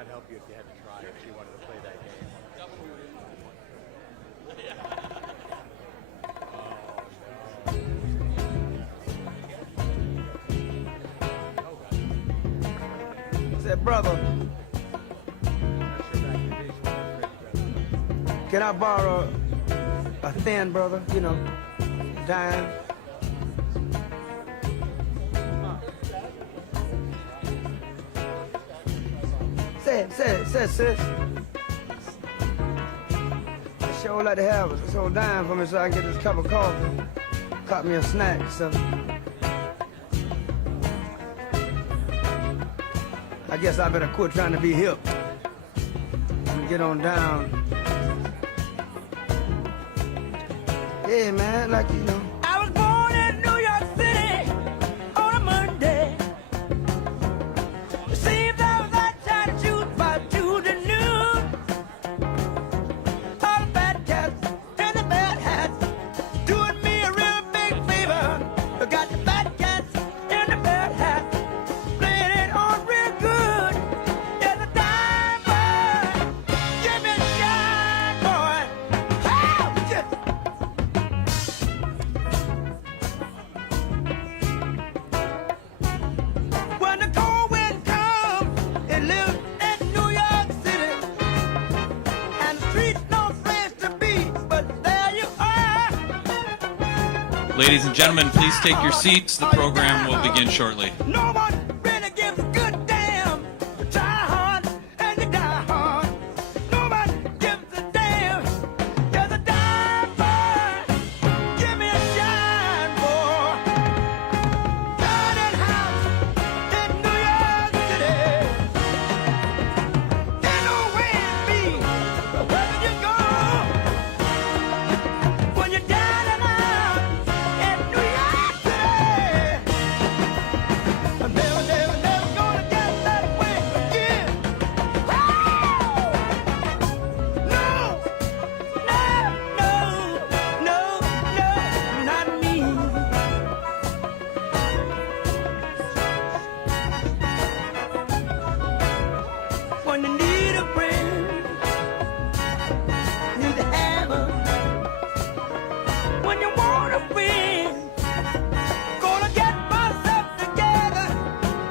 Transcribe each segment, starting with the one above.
not help you if you had to try if you wanted to play that game. Said, brother, can I borrow a thin, brother? You know, dime. Say, sis. I sure like to have a old dime for me so I can get this cup of coffee. Caught me a snack, so. I guess I better quit trying to be hip and get on down. Yeah, man, like, you know. I was born in New York City on a Monday. It seems I was outside to shoot by Tuesday noon. All the bad cats and the bad hats doing me a real big favor. I got the bad cats and the bad hats playing it on real good. There's a dime boy, give me a shine, boy. Oh, yes. When the cold wind comes, it lives in New York City, and the streets no place to be, but there you are. Ladies and gentlemen, please take your seats. The program will begin shortly. No one really gives a good damn. You try hard and you die hard. No one gives a damn. There's a dime boy. Give me a shine, boy. Burning house in New York City. There's no way to be wherever you go. When you're down and out in New York City. I'm never gonna get that way again. Oh! No, not me. When you need a friend, need to have her. When you want a friend, gonna get myself together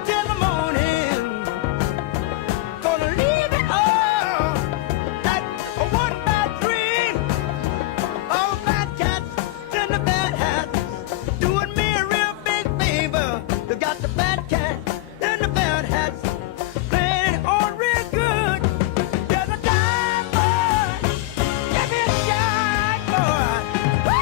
till the morning. Gonna leave it all like a one bad dream. All bad cats and the bad hats doing me a real big favor. They got the bad cat and the bad hats playing it on real good. There's a dime boy, give me a shine, boy. Woo!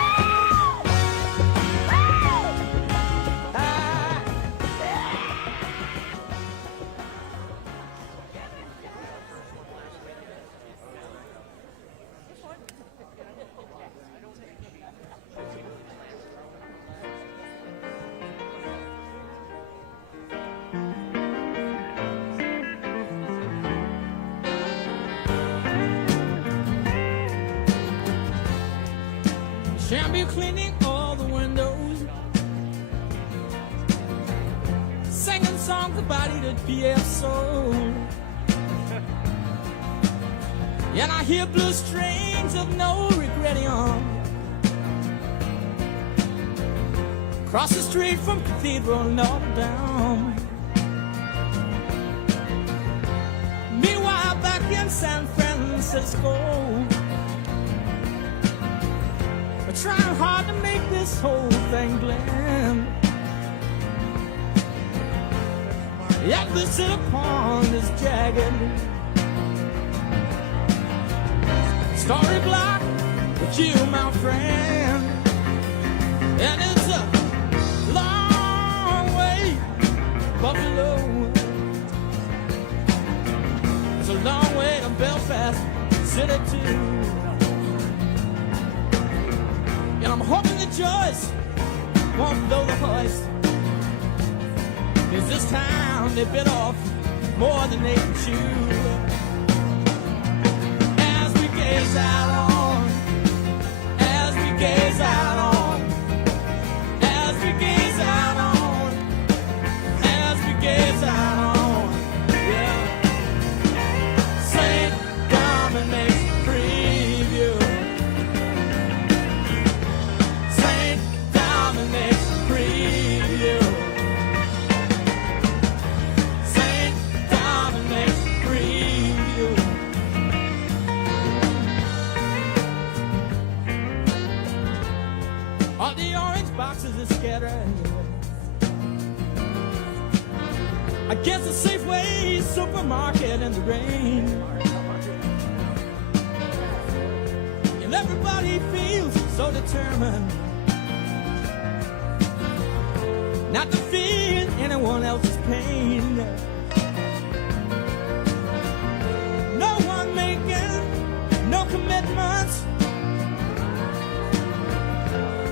Shampoo cleaning all the windows, singing songs about it at PF Soul. And I hear blue strains of no regretting on. Across the street from Cathedral Notre Dame. Meanwhile, back in San Francisco, we're trying hard to make this whole thing blend. Yet we sit upon this jagged story block with you, my friend. And it's a long way, Buffalo. It's a long way to Belfast City too. And I'm hoping that Joyce won't blow the hoist, 'cause this town they bit off more than they can chew. As we gaze out on, as we gaze out on, as we gaze out on, as we gaze out on, yeah. against the Safeway supermarket in the rain. And everybody feels so determined not to feel anyone else's pain. No one making no commitments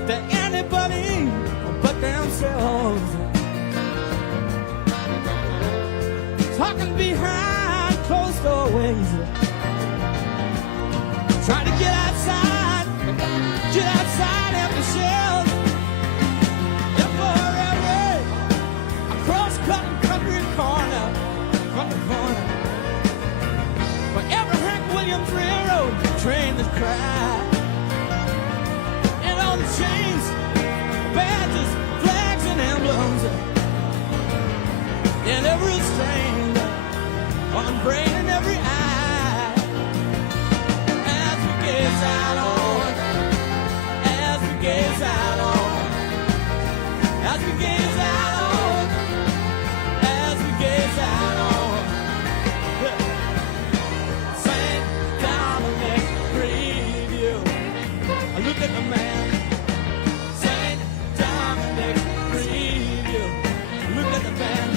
to anybody but themselves. Talking behind closed doorways, trying to get outside empty shells. And for every cross-cutting country corner, for every Hank Williams Railroad train that's cried, and all the chains, badges, flags, and emblems, and every stain on brain and every eye, as we gaze out on, as we gaze out on, as we gaze out on, as we gaze out on St. Dominic Preview. I look at the man, St. Dominic Preview. Look at the man,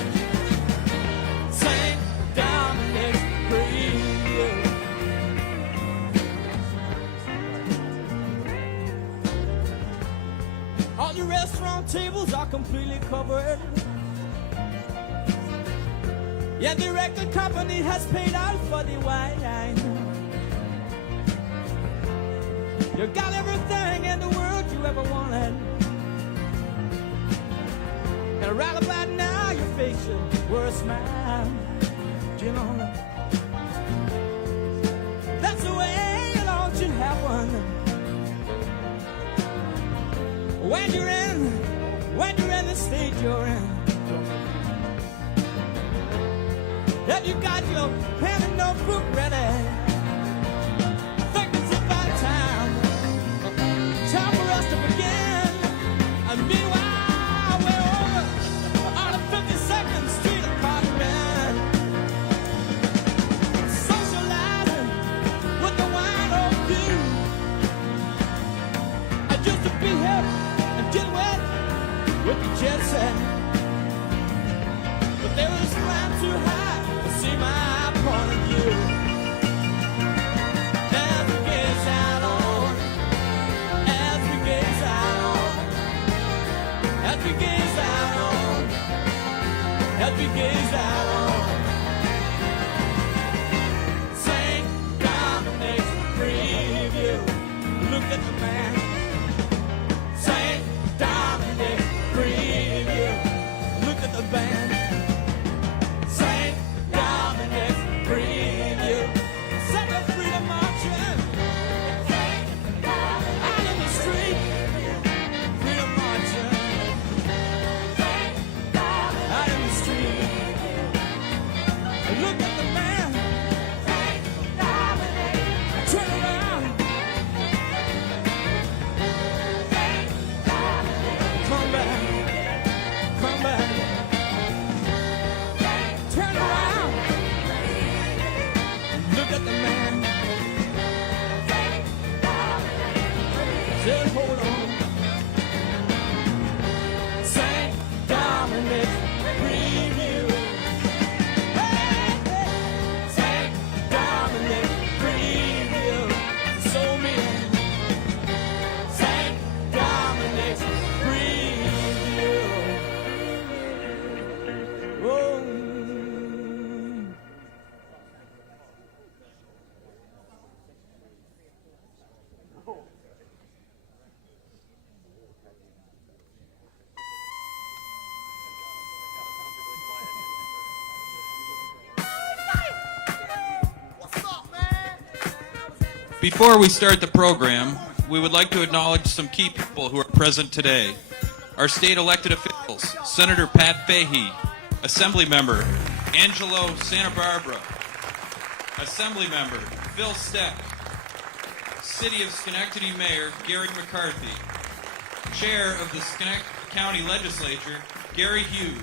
St. Dominic Preview. All the restaurant tables are completely covered. Yeah, the record company has paid out for the wine. You got everything in the world you ever wanted. And right about now, your face should wear a smile. You know, that's the way it all should happen. When you're in the state you're in, that you got your pen and notebook ready. Think it's about time for us to begin. And meanwhile, we're over on the 52nd Street apartment, socializing with the wine old view. I used to be hip and get wet with the jet set, but they was flying too high to see my point of view. As we gaze out on, as we gaze out on, as we gaze out on, as we gaze out on St. Dominic's Preview. Look at the man, St. Dominic Preview. Look at the band, St. Dominic Preview. Set the freedom marching out in the street. Freedom marching out in the street. Look at the man, turn around, come back, come back. Turn around, look at the man, say hold on, St. Dominic Preview. Hey, hey. St. Dominic Preview. So mean, St. Dominic Preview. Oh. Before we start the program, we would like to acknowledge some key people who are present today. Our state elected officials, Senator Pat Fahey, Assembly Member Angelo Santa Barbara, Assembly Member Phil Steck, City of Schenectady Mayor Gary McCarthy, Chair of the Schenectady County Legislature Gary Hughes,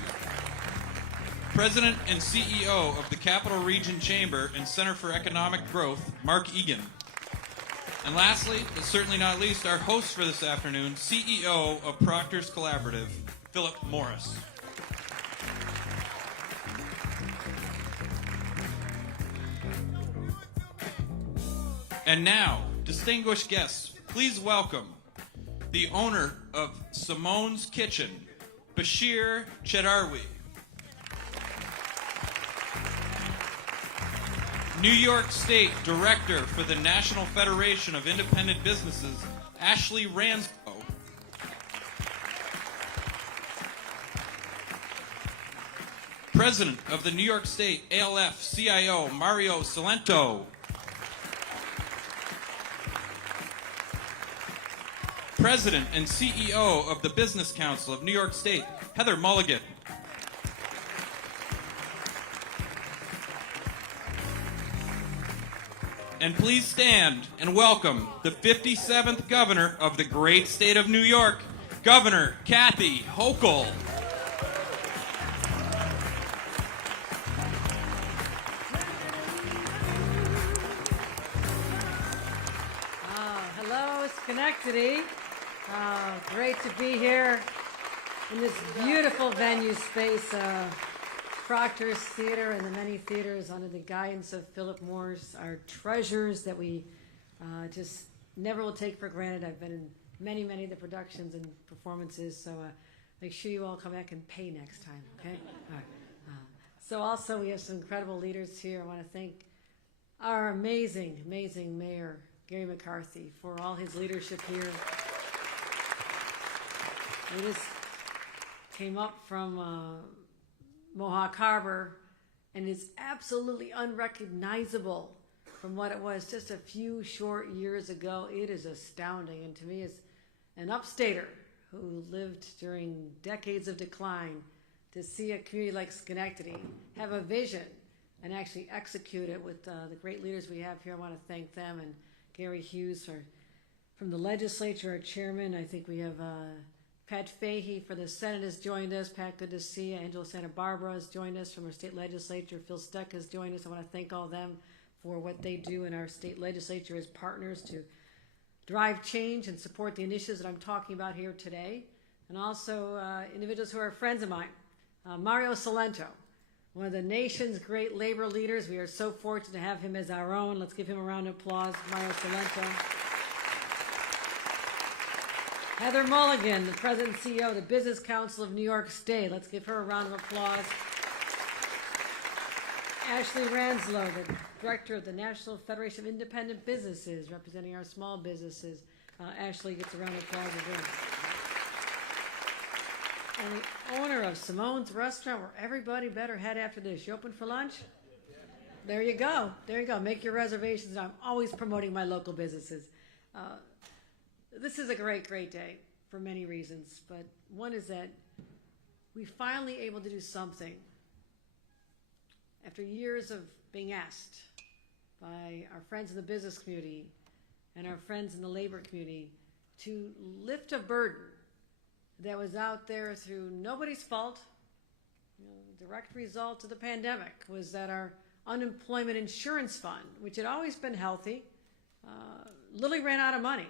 President and CEO of the Capital Region Chamber and Center for Economic Growth, Mark Egan. And lastly, but certainly not least, our host for this afternoon, CEO of Proctor's Collaborative, Philip Morris. And now, distinguished guests, please welcome the owner of Simone's Kitchen, Bashir Chedarwi. New York State Director for the National Federation of Independent Businesses, Ashley Ranslow. President of the New York State ALF CIO, Mario Salento. President and CEO of the Business Council of New York State, Heather Mulligan. And please stand and welcome the 57th Governor of the great state of New York, Governor Kathy Hochul. Hello, Schenectady. Great to be here in this beautiful venue space, Proctor's Theater and the many theaters under the guidance of Philip Morris, our treasures that we just never will take for granted. I've been in many, many of the productions and performances, so make sure you all come back and pay next time, okay? All right. So also we have some incredible leaders here. I want to thank our amazing, amazing mayor, Gary McCarthy, for all his leadership here. We just came up from Mohawk Harbor, and it's absolutely unrecognizable from what it was just a few short years ago. It is astounding, and to me, as an upstater who lived during decades of decline, to see a community like Schenectady have a vision and actually execute it with the great leaders we have here. I want to thank them, and Gary Hughes from the legislature, our chairman. I think we have Pat Fahey for the Senate has joined us. Pat, good to see you. Angela Santa Barbara has joined us from our state legislature. Phil Steck has joined us. I want to thank all of them for what they do in our state legislature as partners to drive change and support the initiatives that I'm talking about here today. And also individuals who are friends of mine. Mario Salento, one of the nation's great labor leaders. We are so fortunate to have him as our own. Let's give him a round of applause, Mario Salento. Heather Mulligan, the President and CEO of the Business Council of New York State. Let's give her a round of applause. Ashley Ranslow, the Director of the National Federation of Independent Businesses, representing our small businesses. Ashley gets a round of applause again. And the owner of Simone's Restaurant, where everybody better head after this. You open for lunch? There you go. There you go. Make your reservations. I'm always promoting my local businesses. This is a great, great day for many reasons, but one is that we finally able to do something after years of being asked by our friends in the business community and our friends in the labor community to lift a burden that was out there through nobody's fault. The direct result of the pandemic was that our unemployment insurance fund, which had always been healthy, literally ran out of money.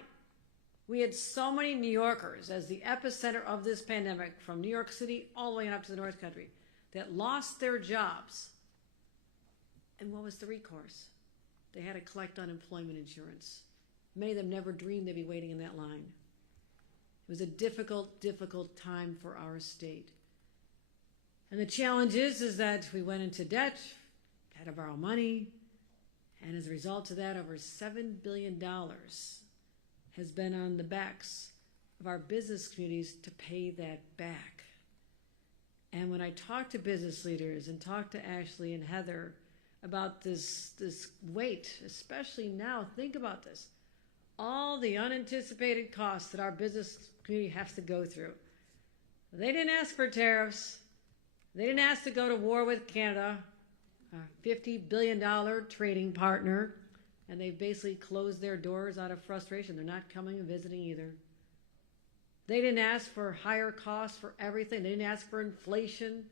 We had so many New Yorkers as the epicenter of this pandemic, from New York City all the way up to the North Country, that lost their jobs. And what was the recourse? They had to collect unemployment insurance. Many of them never dreamed they'd be waiting in that line. It was a difficult, difficult time for our state. And the challenge is that we went into debt, had to borrow money, and as a result of that, over $7 billion has been on the backs of our business communities to pay that back. And when I talk to business leaders and talk to Ashley and Heather about this weight, especially now, think about this. All the unanticipated costs that our business community has to go through. They didn't ask for tariffs. They didn't ask to go to war with Canada, a $50 billion trading partner. And they've basically closed their doors out of frustration. They're not coming and visiting either. They didn't ask for higher costs for everything. They didn't ask for inflation.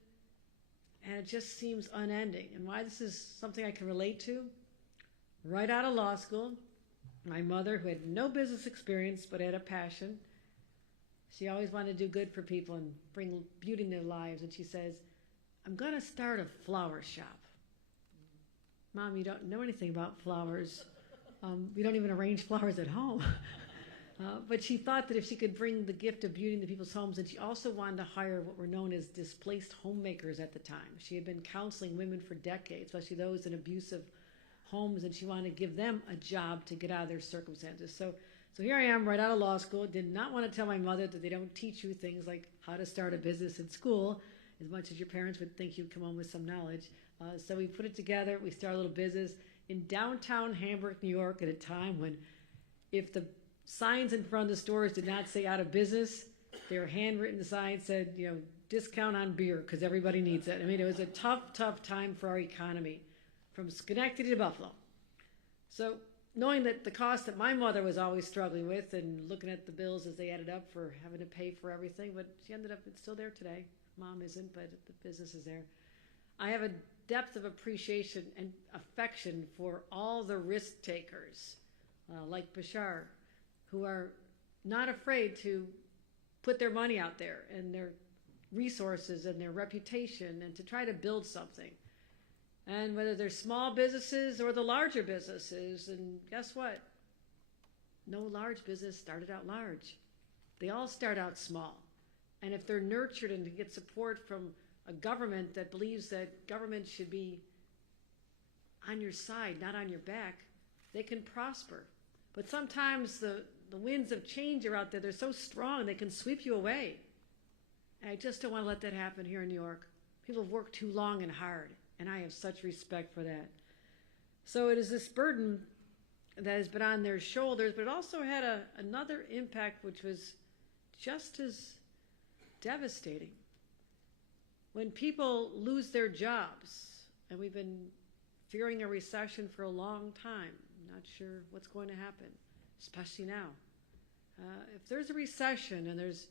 And it just seems unending. And why this is something I can relate to, right out of law school, my mother, who had no business experience but had a passion, she always wanted to do good for people and bring beauty in their lives. And she says, I'm going to start a flower shop. Mom, you don't know anything about flowers. We don't even arrange flowers at home. But she thought that if she could bring the gift of beauty into people's homes, and she also wanted to hire what were known as displaced homemakers at the time. She had been counseling women for decades, especially those in abusive homes, and she wanted to give them a job to get out of their circumstances. So here I am, right out of law school. Did not want to tell my mother that they don't teach you things like how to start a business in school, as much as your parents would think you'd come home with some knowledge. So we put it together. We started a little business in downtown Hamburg, New York, at a time when if the signs in front of the stores did not say out of business, their handwritten signs said, discount on beer because everybody needs it. I mean, it was a tough time for our economy, from Schenectady to Buffalo. So knowing that the cost that my mother was always struggling with and looking at the bills as they added up for having to pay for everything, but she ended up, it's still there today. Mom isn't, but the business is there. I have a depth of appreciation and affection for all the risk takers, like Bashar, who are not afraid to put their money out there and their resources and their reputation and to try to build something. And whether they're small businesses or the larger businesses, and guess what? No large business started out large. They all start out small. And if they're nurtured and to get support from a government that believes that government should be on your side, not on your back, they can prosper. But sometimes the winds of change are out there. They're so strong, they can sweep you away. And I just don't want to let that happen here in New York. People have worked too long and hard, and I have such respect for that. So it is this burden that has been on their shoulders, but it also had another impact which was just as devastating. When people lose their jobs, and we've been fearing a recession for a long time, not sure what's going to happen, especially now. If there's a recession and there's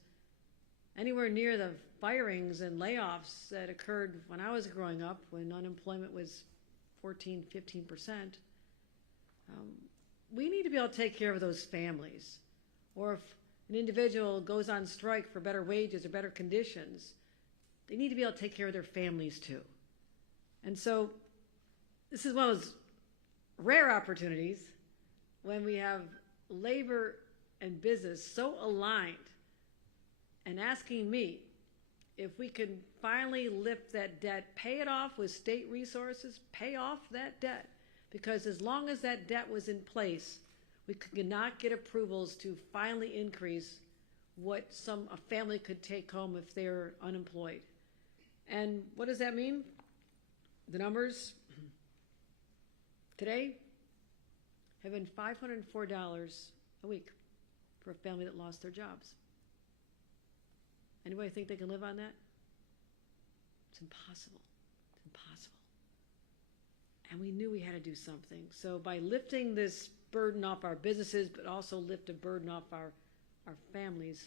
anywhere near the firings and layoffs that occurred when I was growing up, when unemployment was 14, 15%, we need to be able to take care of those families. Or if an individual goes on strike for better wages or better conditions, they need to be able to take care of their families too. And so this is one of those rare opportunities when we have labor and business so aligned and asking me if we can finally lift that debt, pay it off with state resources, pay off that debt. Because as long as that debt was in place, we could not get approvals to finally increase what a family could take home if they're unemployed. And what does that mean? The numbers today have been $504 a week for a family that lost their jobs. Anybody think they can live on that? It's impossible. It's impossible. And we knew we had to do something. So by lifting this burden off our businesses, but also lift a burden off our families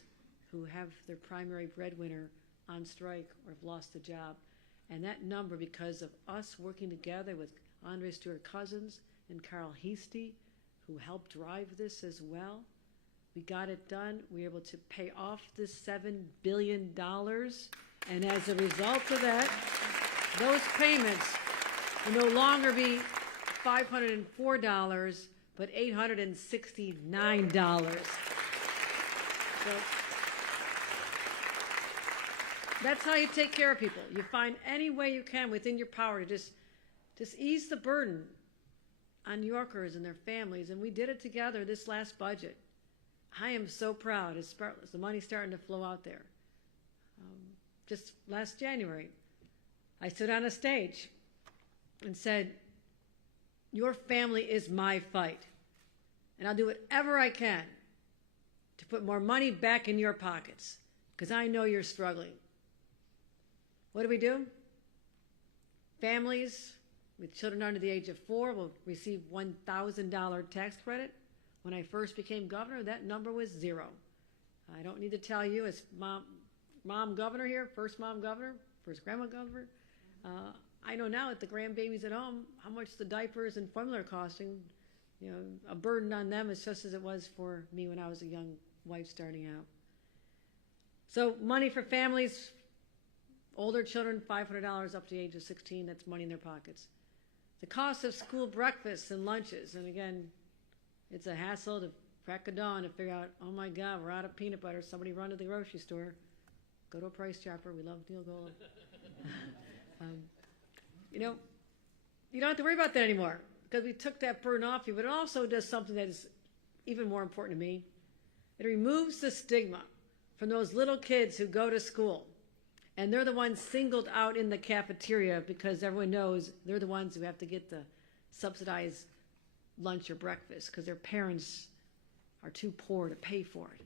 who have their primary breadwinner on strike or have lost a job. And that number, because of us working together with Andre Stewart Cousins and Carl Heastie, who helped drive this as well, we got it done. We were able to pay off this $7 billion. And as a result of that, those payments will no longer be $504, but $869. So that's how you take care of people. You find any way you can within your power to just ease the burden on New Yorkers and their families. And we did it together this last budget. I am so proud as the money's starting to flow out there. Just last January, I stood on a stage and said, your family is my fight. And I'll do whatever I can to put more money back in your pockets because I know you're struggling. What do? Families with children under the age of 4 will receive $1,000 tax credit. When I first became governor, that number was 0. I don't need to tell you, as mom governor here, first mom governor, first grandma governor, I know now that the grandbabies at home, how much the diapers and formula are costing. You know, a burden on them is just as it was for me when I was a young wife starting out. So money for families, older children, $500 up to the age of 16, that's money in their pockets. The cost of school breakfasts and lunches, and again, it's a hassle to crack of dawn to figure out, oh my God, we're out of peanut butter. Somebody run to the grocery store. Go to a Price Chopper. We love Neil Gola. You know, you don't have to worry about that anymore because we took that burden off you, but it also does something that is even more important to me. It removes the stigma from those little kids who go to school and they're the ones singled out in the cafeteria because everyone knows they're the ones who have to get the subsidized lunch or breakfast because their parents are too poor to pay for it.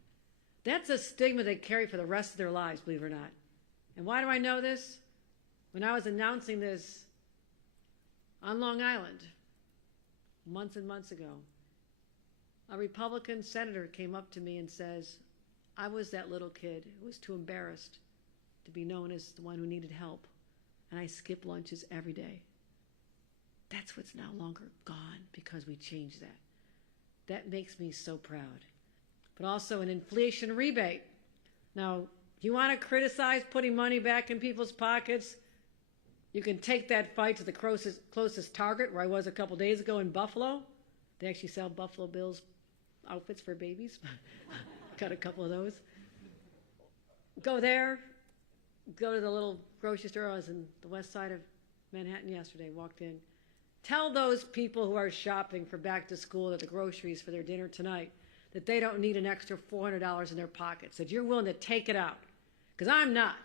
That's a stigma they carry for the rest of their lives, believe it or not. And why do I know this? When I was announcing this on Long Island months and months ago, a Republican senator came up to me and says, I was that little kid who was too embarrassed to be known as the one who needed help, and I skip lunches every day. That's what's no longer gone because we changed that. That makes me so proud. But also an inflation rebate. Now, you want to criticize putting money back in people's pockets? You can take that fight to the closest Target, where I was a couple days ago in Buffalo. They actually sell Buffalo Bills outfits for babies. Got a couple of those. Go there. Go to the little grocery store. I was in the west side of Manhattan yesterday, walked in. Tell those people who are shopping for back to school at the groceries for their dinner tonight that they don't need an extra $400 in their pockets, that you're willing to take it out. Because I'm not.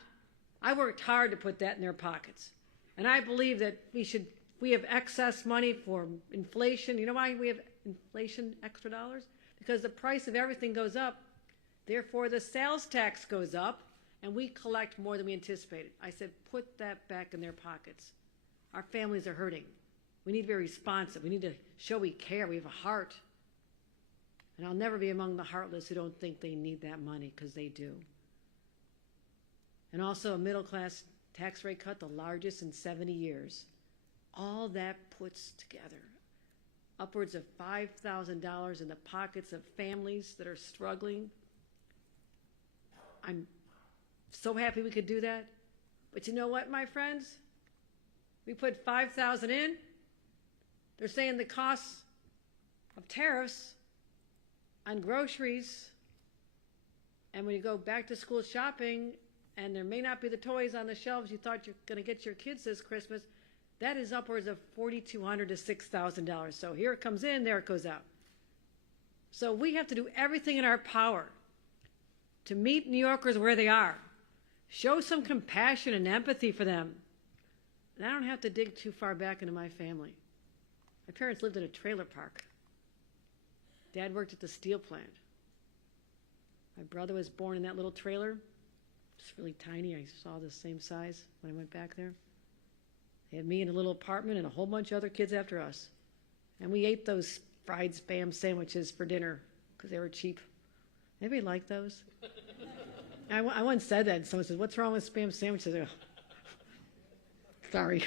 I worked hard to put that in their pockets. And I believe that we have excess money for inflation. You know why we have inflation, extra dollars? Because the price of everything goes up. Therefore, the sales tax goes up, and we collect more than we anticipated. I said, put that back in their pockets. Our families are hurting. We need to be responsive. We need to show we care. We have a heart. And I'll never be among the heartless who don't think they need that money, because they do. And also a middle-class tax rate cut, the largest in 70 years. All that puts together upwards of $5,000 in the pockets of families that are struggling. I'm so happy we could do that. But you know what, my friends? We put $5,000 in. They're saying the costs of tariffs on groceries, and when you go back to school shopping, and there may not be the toys on the shelves you thought you're going to get your kids this Christmas, that is upwards of $4,200 to $6,000. So here it comes in, there it goes out. So we have to do everything in our power to meet New Yorkers where they are. Show some compassion and empathy for them. And I don't have to dig too far back into my family. My parents lived in a trailer park. Dad worked at the steel plant. My brother was born in that little trailer. It's really tiny. I saw the same size when I went back there. They had me in a little apartment and a whole bunch of other kids after us. And we ate those fried Spam sandwiches for dinner because they were cheap. Anybody like those? I once said that, and someone said, what's wrong with Spam sandwiches? I go, sorry.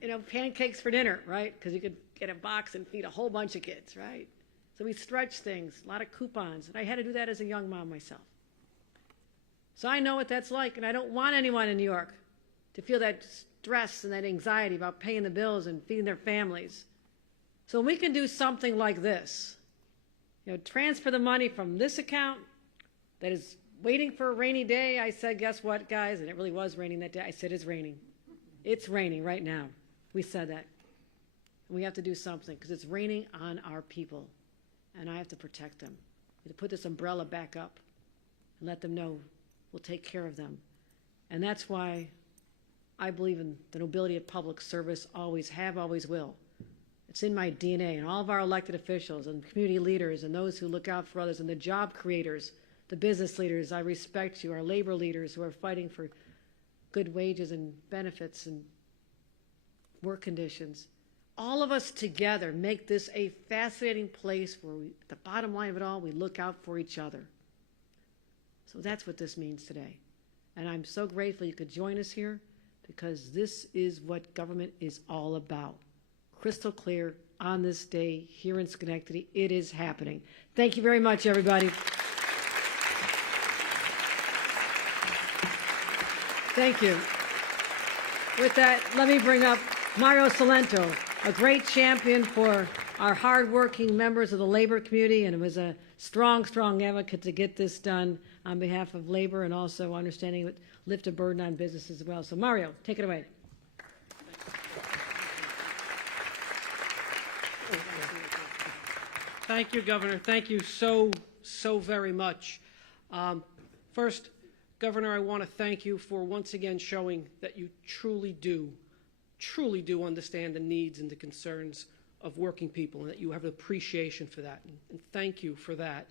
You know, pancakes for dinner, right? Because you could get a box and feed a whole bunch of kids, right? So we stretch things, a lot of coupons. And I had to do that as a young mom myself. So I know what that's like, and I don't want anyone in New York to feel that stress and that anxiety about paying the bills and feeding their families. So we can do something like this. You know, transfer the money from this account that is waiting for a rainy day. I said, guess what, guys? And it really was raining that day. I said, it's raining. It's raining right now. We said that. And we have to do something because it's raining on our people, and I have to protect them. We have to put this umbrella back up and let them know we'll take care of them. And that's why I believe in the nobility of public service, always have, always will. It's in my DNA, and all of our elected officials and community leaders and those who look out for others and the job creators, the business leaders, I respect you, our labor leaders who are fighting for good wages and benefits and work conditions. All of us together make this a fascinating place where the bottom line of it all, we look out for each other. So that's what this means today. And I'm so grateful you could join us here, because this is what government is all about. Crystal clear on this day here in Schenectady. It is happening. Thank you very much, everybody. Thank you. With that, let me bring up Mario Salento, a great champion for our hardworking members of the labor community, and was a strong, strong advocate to get this done on behalf of labor and also understanding it lift a burden on business as well. So Mario, take it away. Thank you, Governor. Thank you so very much. First, Governor, I want to thank you for once again showing that you truly do understand the needs and the concerns of working people, and that you have appreciation for that. And thank you for that.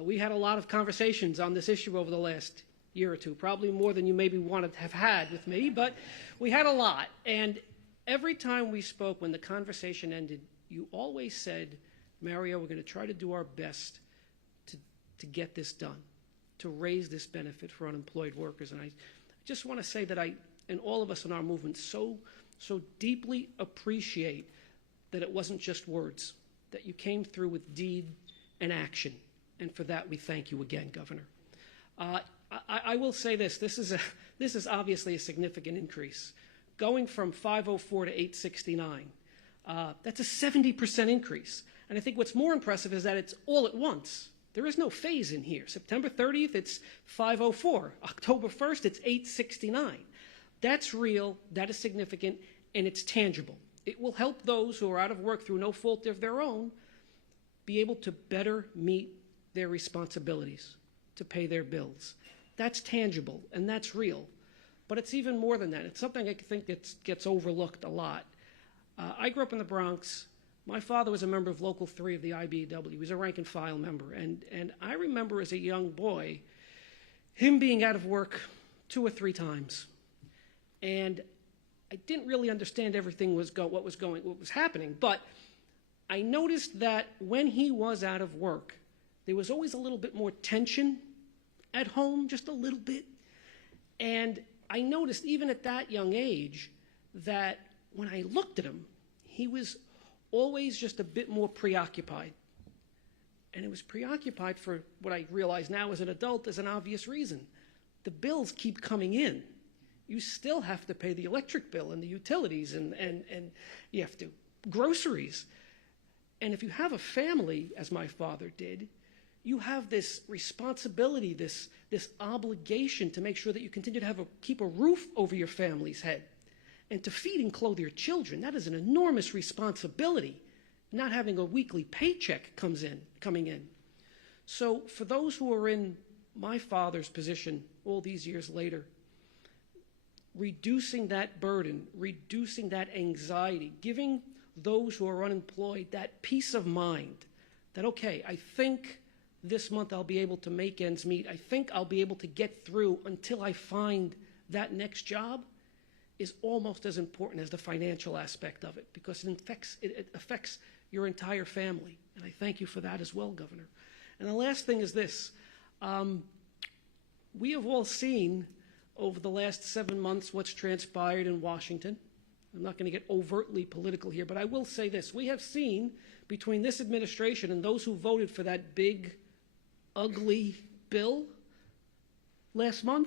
We had a lot of conversations on this issue over the last year or two, probably more than you maybe wanted to have had with me, but we had a lot. And every time we spoke, when the conversation ended, you always said, Mario, we're going to try to do our best to get this done, to raise this benefit for unemployed workers. And I just want to say that I, and all of us in our movement, so deeply appreciate that it wasn't just words, that you came through with deed and action. And for that, we thank you again, Governor. I will say this is obviously a significant increase. Going from 504 to 869, that's a 70% increase. And I think what's more impressive is that it's all at once. There is no phase in here. September 30th, it's 504. October 1st, it's 869. That's real, that is significant, and it's tangible. It will help those who are out of work through no fault of their own be able to better meet their responsibilities, to pay their bills. That's tangible, and that's real. But it's even more than that. It's something I think gets overlooked a lot. I grew up in the Bronx. My father was a member of Local 3 of the IBEW. He was a rank and file member. And I remember as a young boy him being out of work 2 or 3 times. And I didn't really understand everything what was happening. But I noticed that when he was out of work, there was always a little bit more tension at home, just a little bit. And I noticed even at that young age that when I looked at him, he was always just a bit more preoccupied. And it was preoccupied for what I realize now as an adult is an obvious reason. The bills keep coming in. You still have to pay the electric bill and the utilities and you have to groceries. And if you have a family, as my father did, you have this responsibility, this obligation to make sure that you continue to keep a roof over your family's head and to feed and clothe your children. That is an enormous responsibility, not having a weekly paycheck coming in. So for those who are in my father's position all these years later, reducing that burden, reducing that anxiety, giving those who are unemployed that peace of mind that, okay, I think this month I'll be able to make ends meet. I think I'll be able to get through until I find that next job, is almost as important as the financial aspect of it, because it affects your entire family. And I thank you for that as well, Governor. And the last thing is this. We have all seen over the last 7 months what's transpired in Washington. I'm not going to get overtly political here, but I will say this. We have seen between this administration and those who voted for that big, ugly bill last month,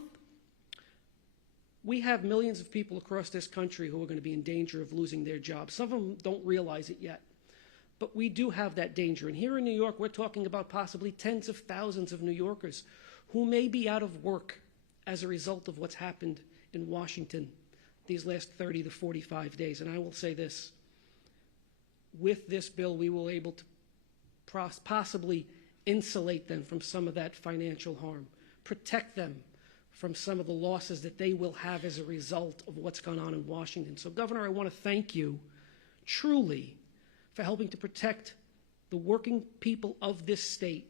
we have millions of people across this country who are going to be in danger of losing their jobs. Some of them don't realize it yet. But we do have that danger. And here in New York, we're talking about possibly tens of thousands of New Yorkers who may be out of work as a result of what's happened in Washington these last 30 to 45 days. And I will say this. With this bill, we will be able to possibly insulate them from some of that financial harm, protect them from some of the losses that they will have as a result of what's gone on in Washington. So, Governor, I want to thank you truly for helping to protect the working people of this state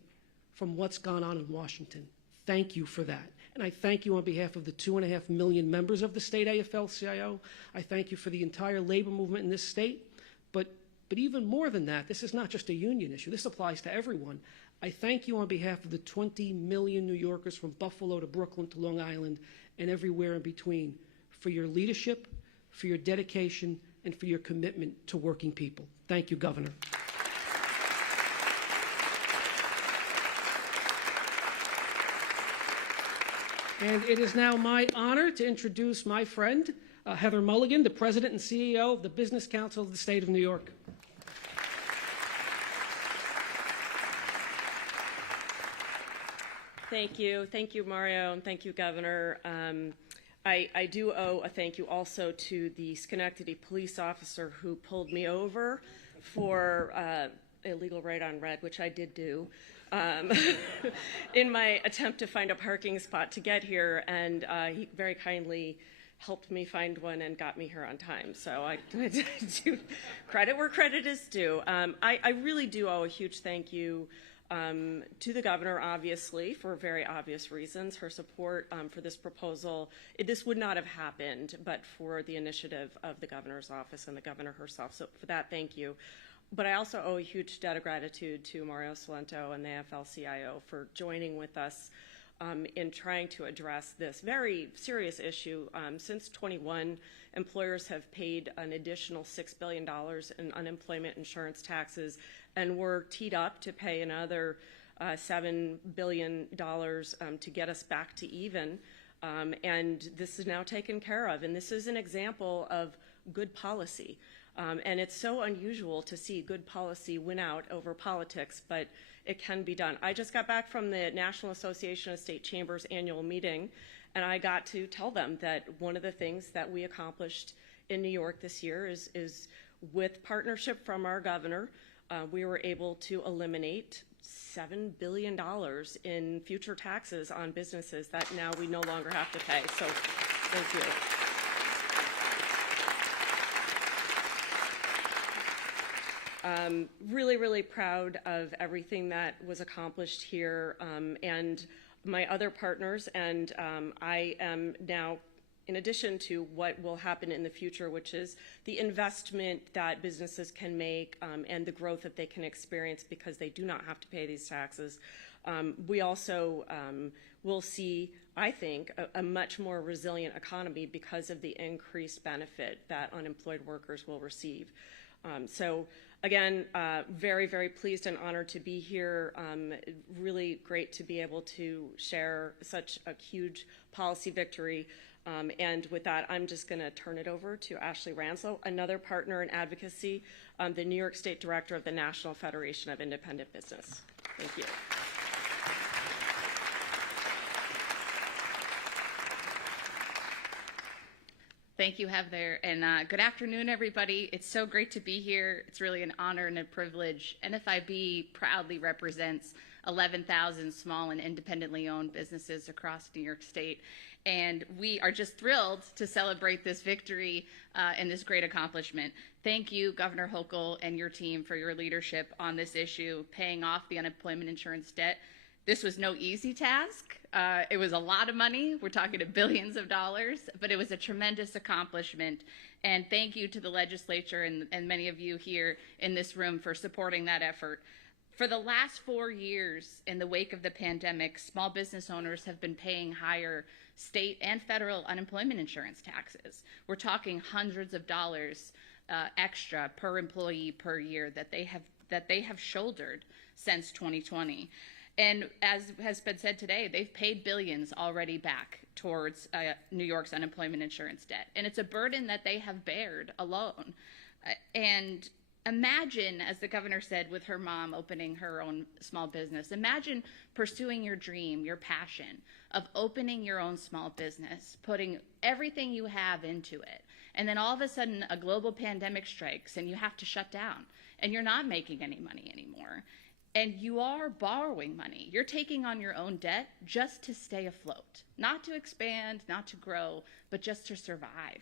from what's gone on in Washington. Thank you for that. And I thank you on behalf of the 2.5 million members of the state AFL-CIO. I thank you for the entire labor movement in this state. But even more than that, this is not just a union issue. This applies to everyone. I thank you on behalf of the 20 million New Yorkers from Buffalo to Brooklyn to Long Island and everywhere in between for your leadership, for your dedication, and for your commitment to working people. Thank you, Governor. And it is now my honor to introduce my friend, Heather Mulligan, the President and CEO of the Business Council of the State of New York. Thank you, Mario, and thank you, Governor. I do owe a thank you also to the Schenectady police officer who pulled me over for illegal right on red, which I did do, in my attempt to find a parking spot to get here, and he very kindly helped me find one and got me here on time. So I do credit where credit is due. I really do owe a huge thank you to the governor, obviously, for very obvious reasons. Her support for this proposal, this would not have happened but for the initiative of the governor's office and the governor herself. So for that, thank you. But I also owe a huge debt of gratitude to Mario Salento and the AFL-CIO for joining with us in trying to address this very serious issue. Since 21, employers have paid an additional $6 billion in unemployment insurance taxes, and we're teed up to pay another $7 billion to get us back to even. And this is now taken care of. And this is an example of good policy. And it's so unusual to see good policy win out over politics, but it can be done. I just got back from the National Association of State Chambers annual meeting, and I got to tell them that one of the things that we accomplished in New York this year is with partnership from our governor, we were able to eliminate $7 billion in future taxes on businesses that now we no longer have to pay. So thank you. Really, really proud of everything that was accomplished here, and my other partners, and I am now, in addition to what will happen in the future, which is the investment that businesses can make and the growth that they can experience because they do not have to pay these taxes, we also will see, I think, a much more resilient economy because of the increased benefit that unemployed workers will receive. So again, very, very pleased and honored to be here. Really great to be able to share such a huge policy victory. And with that, I'm just going to turn it over to Ashley Ranslow, another partner in advocacy, the New York State Director of the National Federation of Independent Business. Thank you. Thank you, Heather, and good afternoon, everybody. It's so great to be here. It's really an honor and a privilege. NFIB proudly represents 11,000 small and independently owned businesses across New York State, and we are just thrilled to celebrate this victory and this great accomplishment. Thank you, Governor Hochul and your team, for your leadership on this issue, paying off the unemployment insurance debt. This was no easy task. It was a lot of money. We're talking of billions of dollars, but it was a tremendous accomplishment. And thank you to the legislature and many of you here in this room for supporting that effort. For the last 4 years, in the wake of the pandemic, small business owners have been paying higher state and federal unemployment insurance taxes. We're talking hundreds of dollars extra per employee per year that they have shouldered since 2020. And as has been said today, they've paid billions already back towards New York's unemployment insurance debt. And it's a burden that they have bared alone. And imagine, as the governor said with her mom opening her own small business, imagine pursuing your dream, your passion of opening your own small business, putting everything you have into it. And then all of a sudden a global pandemic strikes and you have to shut down and you're not making any money anymore. And you are borrowing money. You're taking on your own debt just to stay afloat, not to expand, not to grow, but just to survive.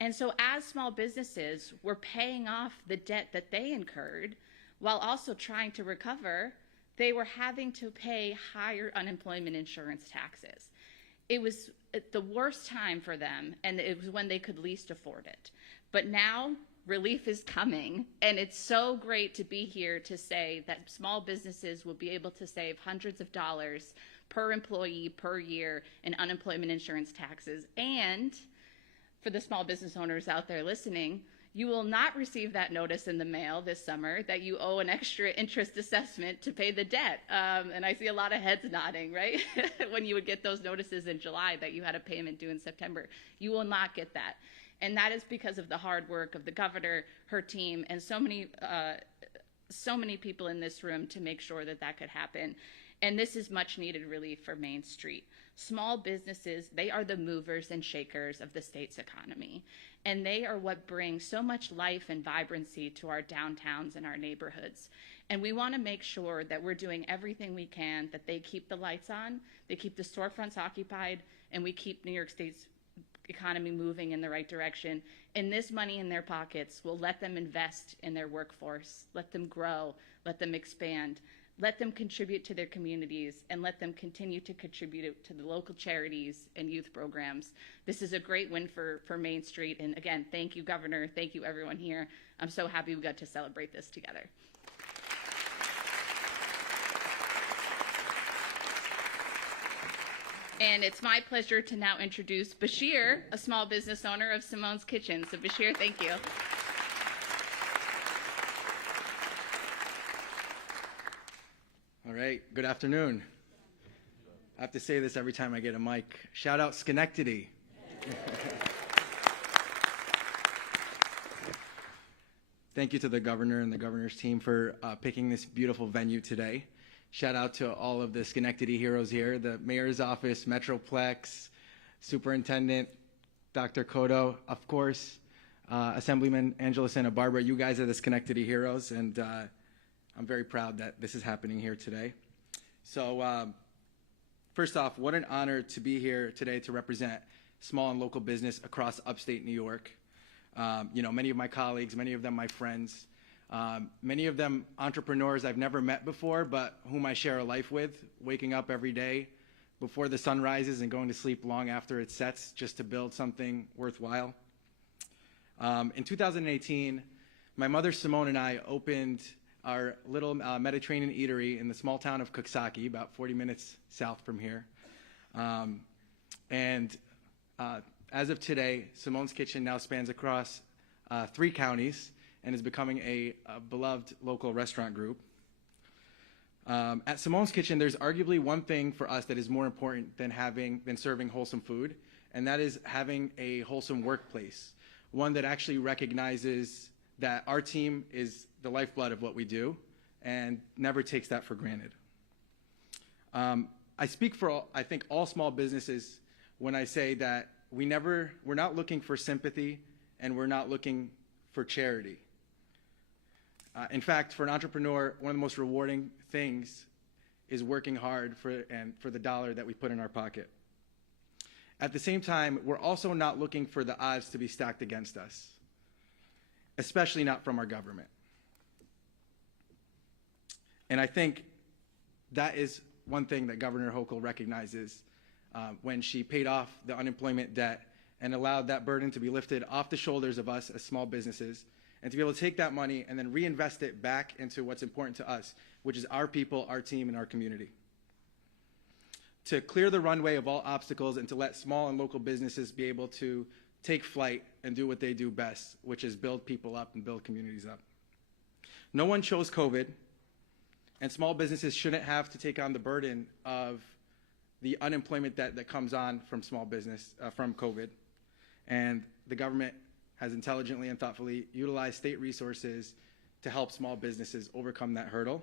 And so as small businesses were paying off the debt that they incurred while also trying to recover, they were having to pay higher unemployment insurance taxes. It was the worst time for them, and it was when they could least afford it. But now, relief is coming, and it's so great to be here to say that small businesses will be able to save hundreds of dollars per employee per year in unemployment insurance taxes, and for the small business owners out there listening, you will not receive that notice in the mail this summer that you owe an extra interest assessment to pay the debt. And I see a lot of heads nodding, right? When you would get those notices in July that you had a payment due in September. You will not get that. And that is because of the hard work of the governor, her team, and so many people in this room to make sure that that could happen. And this is much needed relief for Main Street. Small businesses, they are the movers and shakers of the state's economy. And they are what bring so much life and vibrancy to our downtowns and our neighborhoods. And we want to make sure that we're doing everything we can, that they keep the lights on, they keep the storefronts occupied, and we keep New York State's economy moving in the right direction. And this money in their pockets will let them invest in their workforce, let them grow, let them expand, let them contribute to their communities, and let them continue to contribute to the local charities and youth programs. This is a great win for Main Street. And again, thank you, Governor. Thank you, everyone here. I'm so happy we got to celebrate this together. And it's my pleasure to now introduce Bashir, a small business owner of Simone's Kitchen. So Bashir, thank you. All right, good afternoon. I have to say this every time I get a mic. Shout out Schenectady. Thank you to the governor and the governor's team for picking this beautiful venue today. Shout out to all of the Schenectady heroes here, the mayor's office, Metroplex, Superintendent Dr. Cotto, of course, Assemblyman Angela Santa Barbara. You guys are the Schenectady heroes, and I'm very proud that this is happening here today. So first off, what an honor to be here today to represent small and local business across upstate New York. Many of my colleagues, many of them my friends, many of them entrepreneurs I've never met before, but whom I share a life with, waking up every day before the sun rises and going to sleep long after it sets just to build something worthwhile. In 2018, my mother Simone and I opened our little Mediterranean eatery in the small town of Coxsackie, about 40 minutes south from here. As of today, Simone's Kitchen now spans across 3 counties and is becoming a beloved local restaurant group. At Simone's Kitchen, there's arguably one thing for us that is more important than serving wholesome food, and that is having a wholesome workplace, one that actually recognizes that our team is the lifeblood of what we do and never takes that for granted. I speak for, I think, all small businesses when I say that we're not looking for sympathy and we're not looking for charity. In fact, for an entrepreneur, one of the most rewarding things is working hard for the dollar that we put in our pocket. At the same time, we're also not looking for the odds to be stacked against us, especially not from our government. And I think that is one thing that Governor Hochul recognizes when she paid off the unemployment debt and allowed that burden to be lifted off the shoulders of us as small businesses, and to be able to take that money and then reinvest it back into what's important to us, which is our people, our team, and our community. To clear the runway of all obstacles and to let small and local businesses be able to take flight and do what they do best, which is build people up and build communities up. No one chose COVID, and small businesses shouldn't have to take on the burden of the unemployment that comes on from small business, from COVID. And the government has intelligently and thoughtfully utilized state resources to help small businesses overcome that hurdle.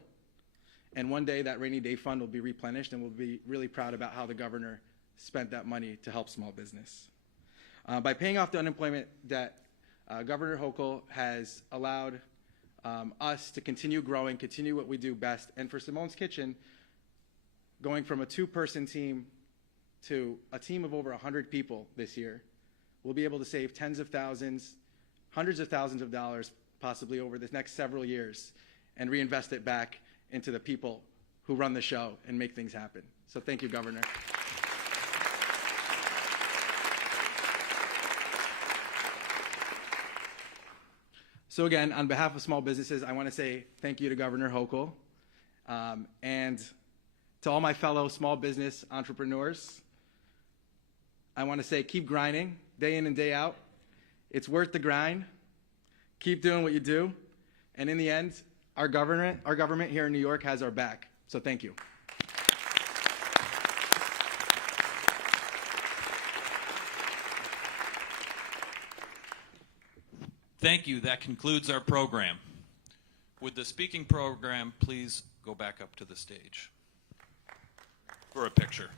And one day that rainy day fund will be replenished, and we'll be really proud about how the governor spent that money to help small business. By paying off the unemployment debt, Governor Hochul has allowed us to continue growing, continue what we do best. And for Simone's Kitchen, going from a 2-person team to a team of over 100 people this year, we'll be able to save tens of thousands, hundreds of thousands of dollars, possibly over the next several years, and reinvest it back into the people who run the show and make things happen. So thank you, Governor. So again, on behalf of small businesses, I want to say thank you to Governor Hochul, and to all my fellow small business entrepreneurs. I want to say keep grinding day in and day out, It's worth the grind. Keep doing what you do. And in the end, our government here in New York has our back. So thank you. Thank you. That concludes our program. Would the speaking program please go back up to the stage for a picture?